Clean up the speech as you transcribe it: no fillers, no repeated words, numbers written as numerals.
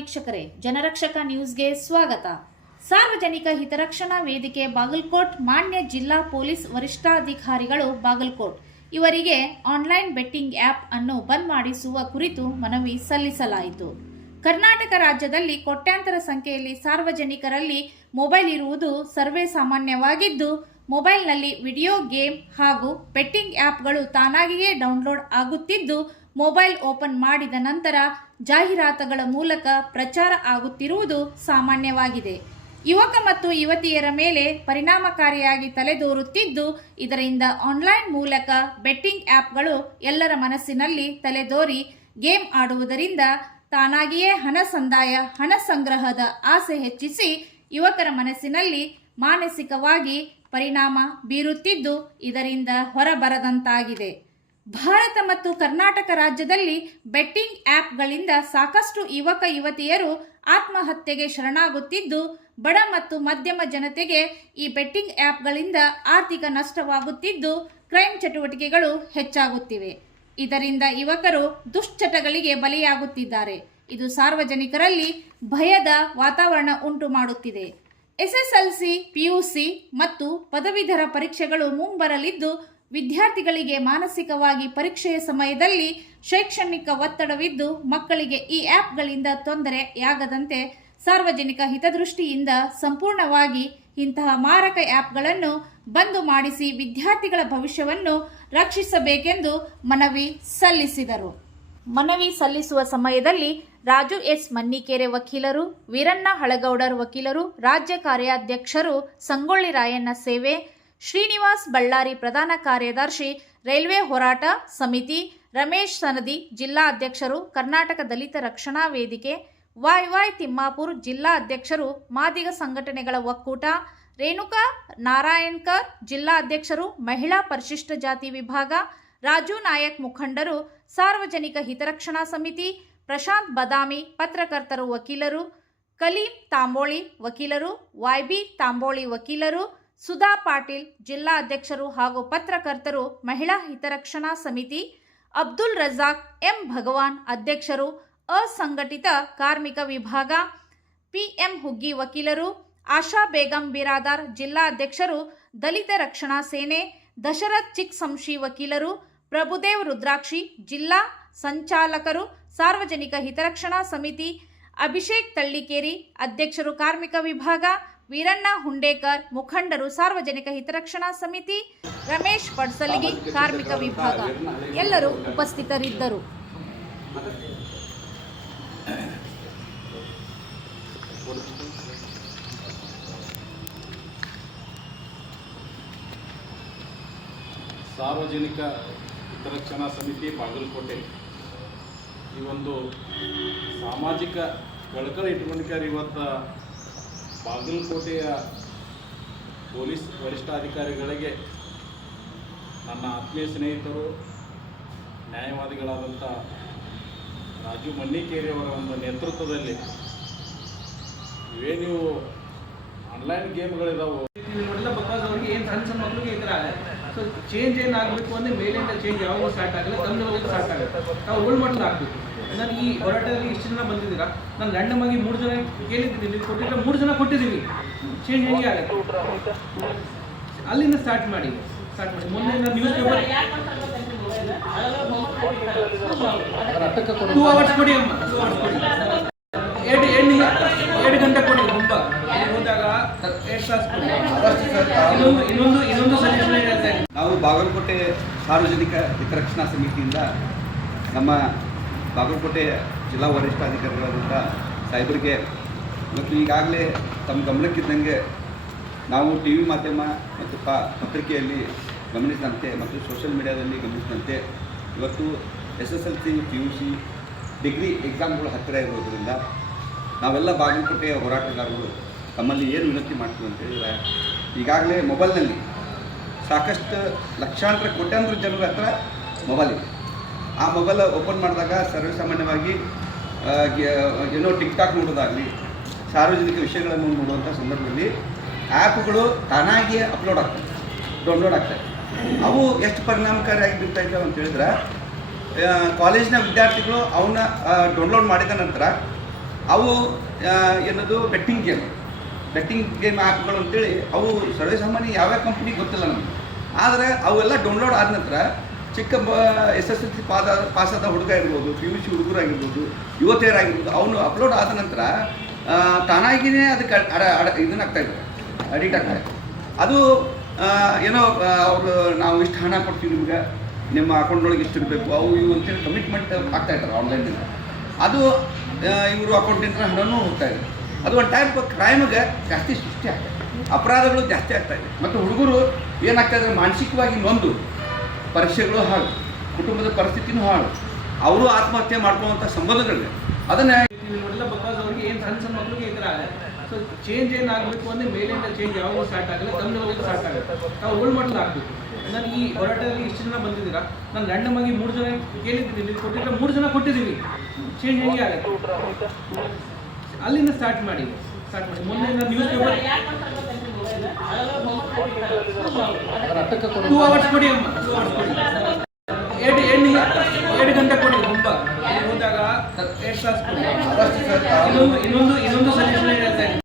ವೀಕ್ಷಕರೇ, ಜನರಕ್ಷಕ ನ್ಯೂಸ್ಗೆ ಸ್ವಾಗತ. ಸಾರ್ವಜನಿಕ ಹಿತರಕ್ಷಣಾ ವೇದಿಕೆ ಬಾಗಲಕೋಟ್ ಮಾನ್ಯ ಜಿಲ್ಲಾ ಪೊಲೀಸ್ ವರಿಷ್ಠಾಧಿಕಾರಿಗಳು ಬಾಗಲಕೋಟ್ ಇವರಿಗೆ ಆನ್ಲೈನ್ ಬೆಟ್ಟಿಂಗ್ ಆ್ಯಪ್ ಅನ್ನು ಬಂದ್ ಮಾಡಿಸುವ ಕುರಿತು ಮನವಿ ಸಲ್ಲಿಸಲಾಯಿತು. ಕರ್ನಾಟಕ ರಾಜ್ಯದಲ್ಲಿ ಕೋಟ್ಯಾಂತರ ಸಂಖ್ಯೆಯಲ್ಲಿ ಸಾರ್ವಜನಿಕರಲ್ಲಿ ಮೊಬೈಲ್ ಇರುವುದು ಸರ್ವೇ ಸಾಮಾನ್ಯವಾಗಿದ್ದು, ಮೊಬೈಲ್ನಲ್ಲಿ ವಿಡಿಯೋ ಗೇಮ್ ಹಾಗೂ ಬೆಟ್ಟಿಂಗ್ ಆ್ಯಪ್ಗಳು ತಾನಾಗಿಯೇ ಡೌನ್ಲೋಡ್ ಆಗುತ್ತಿದ್ದು, ಮೊಬೈಲ್ ಓಪನ್ ಮಾಡಿದ ನಂತರ ಜಾಹೀರಾತುಗಳ ಮೂಲಕ ಪ್ರಚಾರ ಆಗುತ್ತಿರುವುದು ಸಾಮಾನ್ಯವಾಗಿದೆ. ಯುವಕ ಮತ್ತು ಯುವತಿಯರ ಮೇಲೆ ಪರಿಣಾಮಕಾರಿಯಾಗಿ ತಲೆದೋರುತ್ತಿದ್ದು, ಇದರಿಂದ ಆನ್ಲೈನ್ ಮೂಲಕ ಬೆಟ್ಟಿಂಗ್ ಆ್ಯಪ್ಗಳು ಎಲ್ಲರ ಮನಸ್ಸಿನಲ್ಲಿ ತಲೆದೋರಿ ಗೇಮ್ ಆಡುವುದರಿಂದ ತಾನಾಗಿಯೇ ಹಣ ಸಂದಾಯ, ಹಣ ಸಂಗ್ರಹದ ಆಸೆ ಹೆಚ್ಚಿಸಿ ಯುವಕರ ಮನಸ್ಸಿನಲ್ಲಿ ಮಾನಸಿಕವಾಗಿ ಪರಿಣಾಮ ಬೀರುತ್ತಿದ್ದು, ಇದರಿಂದ ಹೊರಬರದಂತಾಗಿದೆ. ಭಾರತ ಮತ್ತು ಕರ್ನಾಟಕ ರಾಜ್ಯದಲ್ಲಿ ಬೆಟ್ಟಿಂಗ್ ಆ್ಯಪ್ಗಳಿಂದ ಸಾಕಷ್ಟು ಯುವಕ ಯುವತಿಯರು ಆತ್ಮಹತ್ಯೆಗೆ ಶರಣಾಗುತ್ತಿದ್ದು, ಬಡ ಮತ್ತು ಮಧ್ಯಮ ಜನತೆಗೆ ಈ ಬೆಟ್ಟಿಂಗ್ ಆ್ಯಪ್ಗಳಿಂದ ಆರ್ಥಿಕ ನಷ್ಟವಾಗುತ್ತಿದ್ದು, ಕ್ರೈಮ್ ಚಟುವಟಿಕೆಗಳು ಹೆಚ್ಚಾಗುತ್ತಿವೆ. ಇದರಿಂದ ಯುವಕರು ದುಶ್ಚಟಗಳಿಗೆ ಬಲಿಯಾಗುತ್ತಿದ್ದಾರೆ. ಇದು ಸಾರ್ವಜನಿಕರಲ್ಲಿ ಭಯದ ವಾತಾವರಣ ಉಂಟು ಮಾಡುತ್ತಿದೆ. ಎಸ್ಎಸ್ಎಲ್ಸಿ, ಪಿಯುಸಿ ಮತ್ತು ಪದವೀಧರ ಪರೀಕ್ಷೆಗಳು ಮುಂಬರಲಿದ್ದು, ವಿದ್ಯಾರ್ಥಿಗಳಿಗೆ ಮಾನಸಿಕವಾಗಿ ಪರೀಕ್ಷೆಯ ಸಮಯದಲ್ಲಿ ಶೈಕ್ಷಣಿಕ ಒತ್ತಡವಿದ್ದು, ಮಕ್ಕಳಿಗೆ ಈ ಆ್ಯಪ್ಗಳಿಂದ ತೊಂದರೆಯಾಗದಂತೆ ಸಾರ್ವಜನಿಕ ಹಿತದೃಷ್ಟಿಯಿಂದ ಸಂಪೂರ್ಣವಾಗಿ ಇಂತಹ ಮಾರಕ ಆ್ಯಪ್ಗಳನ್ನು ಬಂದು ಮಾಡಿಸಿ ವಿದ್ಯಾರ್ಥಿಗಳ ಭವಿಷ್ಯವನ್ನು ರಕ್ಷಿಸಬೇಕೆಂದು ಮನವಿ ಸಲ್ಲಿಸಿದರು. ಮನವಿ ಸಲ್ಲಿಸುವ ಸಮಯದಲ್ಲಿ ರಾಜು ಎಸ್ ಮನ್ನಿಕೆರೆ ವಕೀಲರು, ವೀರಣ್ಣ ಹಳಗೌಡರ್ ವಕೀಲರು, ರಾಜ್ಯ ಕಾರ್ಯಾಧ್ಯಕ್ಷರು ಸಂಗೊಳ್ಳಿ ರಾಯಣ್ಣ ಸೇವೆ, ಶ್ರೀನಿವಾಸ್ ಬಳ್ಳಾರಿ ಪ್ರಧಾನ ಕಾರ್ಯದರ್ಶಿ ರೈಲ್ವೆ ಹೋರಾಟ ಸಮಿತಿ, ರಮೇಶ್ ಸನದಿ ಜಿಲ್ಲಾ ಅಧ್ಯಕ್ಷರು ಕರ್ನಾಟಕ ದಲಿತ ರಕ್ಷಣಾ ವೇದಿಕೆ, ವೈ ತಿಮ್ಮಾಪುರ್ ಜಿಲ್ಲಾ ಅಧ್ಯಕ್ಷರು ಮಾದಿಗ ಸಂಘಟನೆಗಳ ಒಕ್ಕೂಟ, ರೇಣುಕಾ ನಾರಾಯಣ್ಕರ್ ಜಿಲ್ಲಾ ಅಧ್ಯಕ್ಷರು ಮಹಿಳಾ ಪರಿಶಿಷ್ಟ ಜಾತಿ ವಿಭಾಗ, ರಾಜು ನಾಯಕ್ ಮುಖಂಡರು ಸಾರ್ವಜನಿಕ ಹಿತರಕ್ಷಣಾ ಸಮಿತಿ, ಪ್ರಶಾಂತ್ ಬದಾಮಿ ಪತ್ರಕರ್ತರು ವಕೀಲರು, ಕಲೀಂ ತಾಂಬೋಳಿ ವಕೀಲರು, YB ತಾಂಬೋಳಿ ವಕೀಲರು, ಸುಧಾ ಪಾಟೀಲ್ ಜಿಲ್ಲಾ ಅಧ್ಯಕ್ಷರು ಹಾಗೂ ಪತ್ರಕರ್ತರು ಮಹಿಳಾ ಹಿತರಕ್ಷಣಾ ಸಮಿತಿ, ಅಬ್ದುಲ್ ರಜಾಕ್ ಎಂ ಭಗವಾನ್ ಅಧ್ಯಕ್ಷರು ಅಸಂಘಟಿತ ಕಾರ್ಮಿಕ ವಿಭಾಗ, PM ಹುಗ್ಗಿ ವಕೀಲರು, ಆಶಾ ಬೇಗಂ ಬಿರಾದಾರ್ ಜಿಲ್ಲಾ ಅಧ್ಯಕ್ಷರು ದಲಿತ ರಕ್ಷಣಾ ಸೇನೆ, ದಶರಥ್ ಚಿಕ್ಸಂಶಿ ವಕೀಲರು, ಪ್ರಭುದೇವ್ ರುದ್ರಾಕ್ಷಿ ಜಿಲ್ಲಾ ಸಂಚಾಲಕರು ಸಾರ್ವಜನಿಕ ಹಿತರಕ್ಷಣಾ ಸಮಿತಿ, ಅಭಿಷೇಕ್ ತಳ್ಳಿಕೇರಿ ಅಧ್ಯಕ್ಷರು ಕಾರ್ಮಿಕ ವಿಭಾಗ, ವೀರಣ್ಣ ಹುಂಡೇಕರ್ ಮುಖಂಡರು ಸಾರ್ವಜನಿಕ ಹಿತರಕ್ಷಣಾ ಸಮಿತಿ, ರಮೇಶ್ ಪಡ್ಸಲಿಗಿ ಕಾರ್ಮಿಕ ವಿಭಾಗ ಎಲ್ಲರೂ ಉಪಸ್ಥಿತರಿದ್ದರು. ಸಾರ್ವಜನಿಕ ಹಿತರಕ್ಷಣಾ ಸಮಿತಿ ಬಾಗಲಕೋಟೆ ಈ ಒಂದು ಸಾಮಾಜಿಕ ಕಳಕಳಿ ಇಟ್ಕೊಂಡಿದ್ದಾರೆ. ಇವತ್ತು ಬಾಗಲಕೋಟೆಯ ಪೊಲೀಸ್ ವರಿಷ್ಠಾಧಿಕಾರಿಗಳಿಗೆ ನನ್ನ ಆತ್ಮೀಯ ಸ್ನೇಹಿತರು ನ್ಯಾಯವಾದಿಗಳಾದಂಥ ರಾಜು ಮನ್ನಿಕೇರಿ ಅವರ ಒಂದು ನೇತೃತ್ವದಲ್ಲಿ ಇವೇನು ಆನ್ಲೈನ್ ಗೇಮ್ಗಳಿದಾವೆ ಅವ್ರಿಗೆ ಏನು ಸಣ್ಣ ಸಣ್ಣ ಮಕ್ಕಳಿಗೆ ಈ ಥರ ಆಗುತ್ತೆ. ಸೊ ಚೇಂಜ್ ಏನಾಗಬೇಕು ಅಂದರೆ ಮೇಲಿಂದ ಚೇಂಜ್ ಯಾವಾಗ ಸ್ಟಾರ್ಟ್ ಆಗಲ್ಲ, ತಂದೆಗಳಿಗೆ ಸ್ಟಾರ್ಟ್ ಆಗುತ್ತೆ. ನಾವು ರೋಲ್ ಮಾಡಲ್ ಆಗಬೇಕು. ನಾನು ಈ ಹೋರಾಟದಲ್ಲಿ ಇಷ್ಟು ಜನ ಬಂದಿದ್ದೀರಾ, ನಾನು ರ್ಯಾಂಡಮ್ ಆಗಿ 3 ಜನ ಕೇಳಿದ್ದೀನಿ, ನೀವು ಕೊಟ್ಟಿದ್ರೆ 3 ಜನ ಕೊಟ್ಟಿದ್ದೀವಿ. ಚೇಂಜ್ ಹೆಂಗೆ ಆಗುತ್ತೆ ಅಲ್ಲಿಂದ ಸ್ಟಾರ್ಟ್ ಮಾಡಿ. ಮೊನ್ನೆ ನಾನು ನ್ಯೂಸ್ ಪೇಪರ್ 2 ಅವರ್ಸ್ ಕೊಡಿ ಅಮ್ಮ, 2 ಅವರ್ಸ್ ಕೊಡಿ, 2 ಗಂಟೆ ಕೊಡಿ. ತುಂಬ ಹೋದಾಗ 2 ತಾಸು ಕೊಡಿ. ಇನ್ನೊಂದು ಸಜೆಷನ್ ಏನಿದೆ, ನಾವು ಬಾಗಲಕೋಟೆ ಸಾರ್ವಜನಿಕ ಹಿತರಕ್ಷಣಾ ಸಮಿತಿಯಿಂದ ನಮ್ಮ ಬಾಗಲಕೋಟೆ ಜಿಲ್ಲಾ ವರಿಷ್ಠಾಧಿಕಾರಿಗಳಾದಂಥ ಸಾಹೇಬರಿಗೆ ಮತ್ತು ಈಗಾಗಲೇ ತಮ್ಮ ಗಮನಕ್ಕಿದ್ದಂಗೆ ನಾವು TV ಮಾಧ್ಯಮ ಮತ್ತು ಪತ್ರಿಕೆಯಲ್ಲಿ ಗಮನಿಸಿದಂತೆ ಮತ್ತು ಸೋಷಿಯಲ್ ಮೀಡಿಯಾದಲ್ಲಿ ಗಮನಿಸಿದಂತೆ ಇವತ್ತು SSLC, PUC, ಡಿಗ್ರಿ ಎಕ್ಸಾಮ್ಗಳು ಹತ್ತಿರ ಇರೋದರಿಂದ ನಾವೆಲ್ಲ ಬಾಗಲಕೋಟೆಯ ಹೋರಾಟಗಾರರು ತಮ್ಮಲ್ಲಿ ಏನು ವಿನಂತಿ ಮಾಡ್ತೀವಿ ಅಂತ ಹೇಳಿದರೆ, ಈಗಾಗಲೇ ಮೊಬೈಲ್ನಲ್ಲಿ ಸಾಕಷ್ಟು ಲಕ್ಷಾಂತರ ಕೋಟ್ಯಾಂತರ ಜನರ ಹತ್ರ ಮೊಬೈಲ್ ಇದೆ. ಆ ಮೊಬೈಲ್ ಓಪನ್ ಮಾಡಿದಾಗ ಸರ್ವೇಸಾಮಾನ್ಯವಾಗಿ ಏನೋ ಟಿಕ್ಟಾಕ್ ನೋಡೋದಾಗಲಿ, ಸಾರ್ವಜನಿಕ ವಿಷಯಗಳನ್ನು ನೋಡುವಂಥ ಸಂದರ್ಭದಲ್ಲಿ ಆ್ಯಪ್ಗಳು ತಾನಾಗಿಯೇ ಡೌನ್ಲೋಡ್ ಆಗ್ತವೆ. ಅವು ಎಷ್ಟು ಪರಿಣಾಮಕಾರಿಯಾಗಿ ಬಿಡ್ತಾ ಇದ್ದಾವೆ ಅಂತ ಹೇಳಿದ್ರೆ, ಕಾಲೇಜಿನ ವಿದ್ಯಾರ್ಥಿಗಳು ಅವನ್ನ ಡೌನ್ಲೋಡ್ ಮಾಡಿದ ನಂತರ ಅವು ಏನದು ಬೆಟ್ಟಿಂಗ್ ಗೇಮ್ ಆ್ಯಪ್ಗಳು ಅಂತೇಳಿ ಅವು ಸರ್ವೇಸಾಮಾನ್ಯ ಯಾವ್ಯಾವ ಕಂಪ್ನಿ ಗೊತ್ತಿಲ್ಲ ನಮಗೆ. ಆದರೆ ಅವೆಲ್ಲ ಡೌನ್ಲೋಡ್ ಆದ ನಂತರ ಚಿಕ್ಕ SSLC ಪಾಸಾದ ಹುಡುಗ ಇರ್ಬೋದು, PUC ಹುಡುಗರಾಗಿರ್ಬೋದು, ಯುವತಿಯರಾಗಿರ್ಬೋದು, ಅವನು ಅಪ್ಲೋಡ್ ಆದ ನಂತರ ತಾನಾಗಿಯೇ ಅದಕ್ಕೆ ಇದನ್ನಾಗ್ತಾ ಇದ್ದಾರೆ, ಅಡಿಕ್ಟ್ ಆಗ್ತಾರೆ. ಅದು ಏನೋ ಅವರು ನಾವು ಇಷ್ಟು ಹಣ ಕೊಡ್ತೀವಿ ನಿಮ್ಗೆ, ನಿಮ್ಮ ಅಕೌಂಟ್ನೊಳಗೆ ಇಷ್ಟು ಇರಬೇಕು, ಅವು ಇವು ಅಂತೇಳಿ ಕಮಿಟ್ಮೆಂಟ್ ಆಗ್ತಾ ಇದ್ದಾರೆ ಆನ್ಲೈನಿಂದ. ಅದು ಇವರು ಅಕೌಂಟಿಂದ ಹಣನೂ ಹೋಗ್ತಾ ಇದೆ. ಅದು ಒಂದು ಟೈಪ್ ಕ್ರೈಮ್ಗೆ ಜಾಸ್ತಿ ಸೃಷ್ಟಿ ಆಗ್ತದೆ, ಅಪರಾಧಗಳು ಜಾಸ್ತಿ ಆಗ್ತಾಯಿದೆ. ಮತ್ತು ಹುಡುಗರು ಏನಾಗ್ತಾಯಿದ್ದಾರೆ, ಮಾನಸಿಕವಾಗಿ ನೊಂದು ಪರೀಕ್ಷೆಗಳು ಹಾಳು, ಕುಟುಂಬದ ಪರಿಸ್ಥಿತಿನೂ ಹಾಳು, ಅವರು ಆತ್ಮಹತ್ಯೆ ಮಾಡ್ಕೊಳ್ಳುವಂಥ ಸಂಬಂಧಗಳಿವೆ. ಅದನ್ನು ನೋಡಿಲ್ಲ, ಬಿಕಾಸ್ ಅವ್ರಿಗೆ ಏನು ಸಣ್ಣ ಮಕ್ಕಳಿಗೆ ಈ ಥರ ಆಗುತ್ತೆ. ಸೊ ಚೇಂಜ್ ಏನಾಗಬೇಕು ಅಂದರೆ ಮೇಲಿಂದ ಚೇಂಜ್ ಯಾವಾಗ ಸ್ಟಾರ್ಟ್ ಆಗಲ್ಲ, ತಮ್ಮಲ್ಲಿ ಸ್ಟಾರ್ಟ್ ಆಗುತ್ತೆ. ನಾವು ರೋಲ್ ಮಾಡಲ್ ಆಗಬೇಕು. ನಾನು ಈ ಹೋರಾಟದಲ್ಲಿ ಇಷ್ಟು ಜನ ಬಂದಿದ್ದೀರಾ, ನಾನು ರ್ಯಾಂಡಮಾಗಿ 3 ಜನ ಕೇಳಿದ್ದೀನಿ, ನೀವು ಕೊಟ್ಟಿದ್ರೆ 3 ಜನ ಕೊಟ್ಟಿದ್ದೀವಿ. ಚೇಂಜ್ ಹೆಂಗೆ ಆಗುತ್ತೆ, ಅಲ್ಲಿಂದ ಸ್ಟಾರ್ಟ್ ಮಾಡಿ. ಮೊನ್ನೆ ನಾನು ನ್ಯೂಸ್ ಪೇಪರ್ 2 hours ಕೊಡಿ ಅಮ್ಮ, 2 hours ಕೊಡಿ, 2 ಗಂಟೆ ಕೊಡಿ. ತುಂಬ ಹೋದಾಗ 8 ತಾಸು ಕೊಡಿ. ಇನ್ನೊಂದು ಸಜೆಷನ್